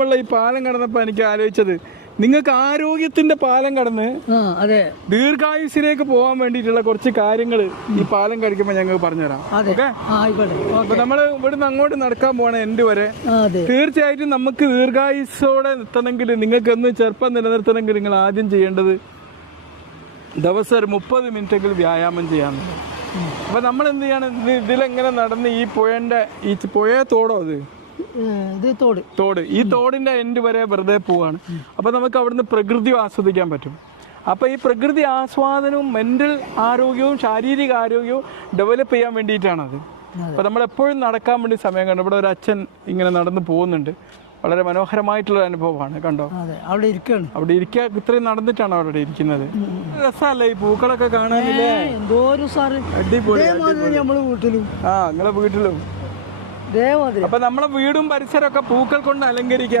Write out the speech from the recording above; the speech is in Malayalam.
മുമ്പുള്ള ഈ പാലം കടന്നപ്പോ എനിക്ക് ആലോചിച്ചത്, നിങ്ങൾക്ക് ആരോഗ്യത്തിന്റെ പാലം കടന്ന് ദീർഘായുസിലേക്ക് പോകാൻ വേണ്ടിയിട്ടുള്ള കുറച്ച് കാര്യങ്ങൾ ഈ പാലം കഴിക്കുമ്പോ ഞങ്ങൾക്ക് പറഞ്ഞുതരാം. ഓക്കെ, അപ്പൊ നമ്മള് ഇവിടുന്ന് അങ്ങോട്ട് നടക്കാൻ പോണ എൻഡ് വരെ തീർച്ചയായിട്ടും നമുക്ക് ദീർഘായുസോടെ എത്തണമെങ്കിൽ, നിങ്ങൾക്ക് എന്ന് ചെറുപ്പം നിലനിർത്തണമെങ്കിൽ നിങ്ങൾ ആദ്യം ചെയ്യേണ്ടത് ദിവസം ഒരു 30 മിനിറ്റെങ്കിലും വ്യായാമം ചെയ്യാന്ന്. അപ്പൊ നമ്മൾ എന്ത് ചെയ്യാണ്, ഇതിലെങ്ങനെ നടന്ന് ഈ പുഴ തോടോ തോട്, ഈ തോടിന്റെ എൻഡ് വരെ വെറുതെ പോവാണ്. അപ്പൊ നമുക്ക് അവിടുന്ന് പ്രകൃതി ആസ്വദിക്കാൻ പറ്റും. അപ്പൊ ഈ പ്രകൃതി ആസ്വാദനവും മെന്റൽ ആരോഗ്യവും ശാരീരിക ആരോഗ്യവും ഡെവലപ്പ് ചെയ്യാൻ വേണ്ടിയിട്ടാണത്. അപ്പൊ നമ്മൾ എപ്പോഴും നടക്കാൻ വേണ്ടി സമയം കണ്ടു. ഇവിടെ ഒരു അച്ഛൻ ഇങ്ങനെ നടന്നു പോകുന്നുണ്ട്. വളരെ മനോഹരമായിട്ടുള്ള അനുഭവമാണ്. കണ്ടോ, അവിടെ ഇരിക്കുക. ഇത്രയും നടന്നിട്ടാണ് അവിടെ ഇരിക്കുന്നത്. രസമല്ലേ ഈ പൂക്കളൊക്കെ കാണാനില്ലേ? അടിപൊളി. നിങ്ങളെ വീട്ടിലും. അപ്പൊ നമ്മളെ വീടും പരിസരമൊക്കെ പൂക്കൾ കൊണ്ട് അലങ്കരിക്കുക.